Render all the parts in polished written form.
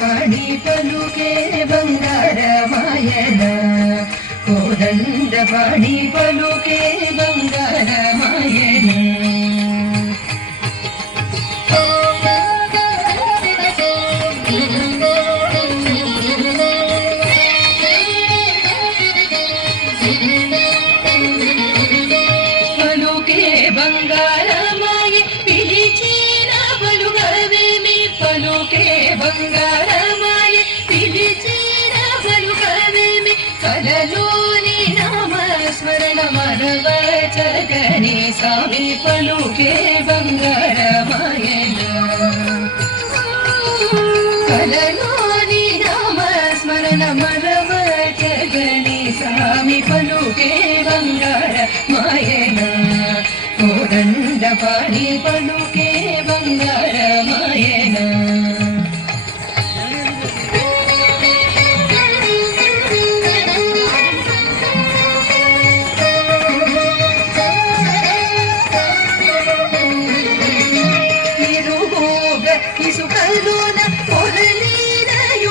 పాడి పలుకే బంగారమాయన కోదండ పాడి పలుకే బంగారమాయన పలుకే బంగారమాయ పిలిచిన పలుకవేమి పలుకే బంగారమాయ పిలిచిన పలుకవేమి కలలోని నామస్మరణ మరవచగని స్వామి పలుకే బంగారమాయన కలలోని నామస్మరణ మరవచగని స్వామి పలుకే బంగారమాయన కోదండ పాడి పలుకే బంగారమాయన ఇసుకలోన పొరలీనయుడుదవతి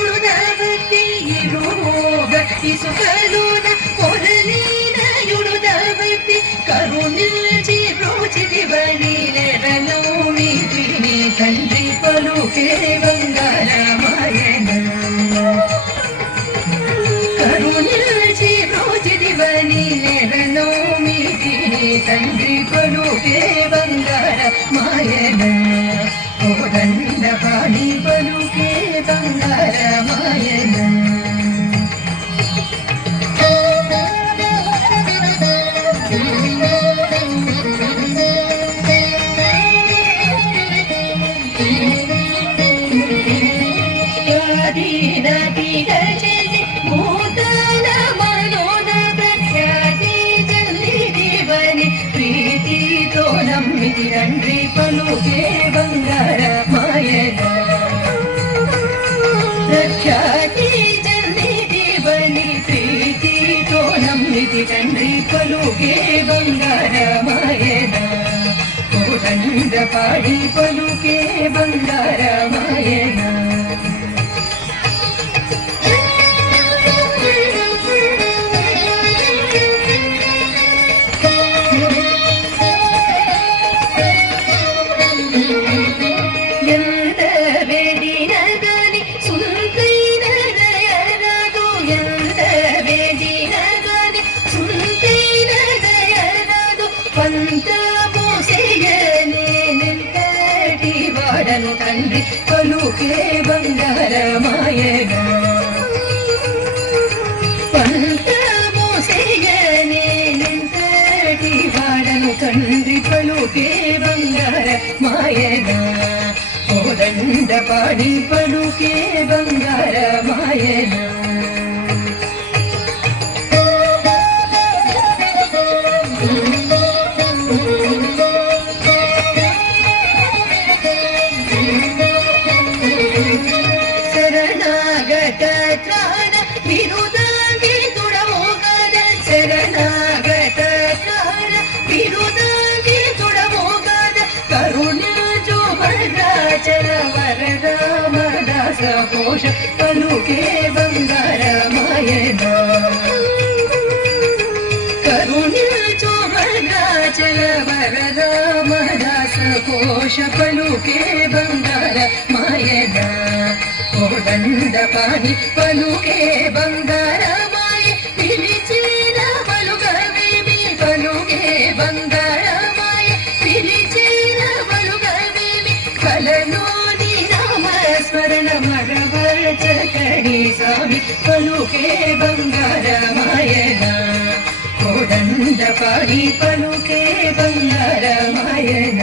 ఇరుగ ఇసుకలోన పొరలీనయుడుదవతి కరుణించి రోచిదివని నెరనోమిని తండ్రి పలుకే బంగారమాయన కరుణించి రోచిదివని నెరనోమిని తండ్రి పలుకే బంగారమాయన కోదండ పాడి పలుకే బంగారమాయన భూతల మనోద ప్రఖ్యాతి జల్లిదివని ప్రీతితో నమ్మితి తండ్రి పలుకే బంగారమాయన ప్రఖ్యాతి జల్లిదివని ప్రీతితో నమ్మితి తండ్రి పలుకే బంగారమాయన కోదండ పాడి పలుకే బంగారమాయన వాడను తండ్రి పలుకే బంగారమాయన పంత మోసేయనేంతటి వాడను తండ్రి పలుకే బంగారమాయన కోదండ పాడి పలుకే బంగారమాయన శరణాగత త్రాణ విరుదాంగి తుడమోగద శరణాగత త్రాణ విరుదాంగి తుడమోగద కరుణాజో భద్రాచల వరరామదాస కోశ పలుకే బంగారమాయన కరుణాజో భద్రాచల వరరామదాస కోశ పలుకే బంగారమాయన కోదండ పాడి పలుకే బంగారమాయ పిలిచిన పలుకవేమి పలుకే బంగారమాయ పిలిచిన పలుకవేమి కలలోని నామస్మరణ మరవచకడి స్వామి పలుకే బంగారమాయన కోదండ పాడి పలుకే బంగారమాయన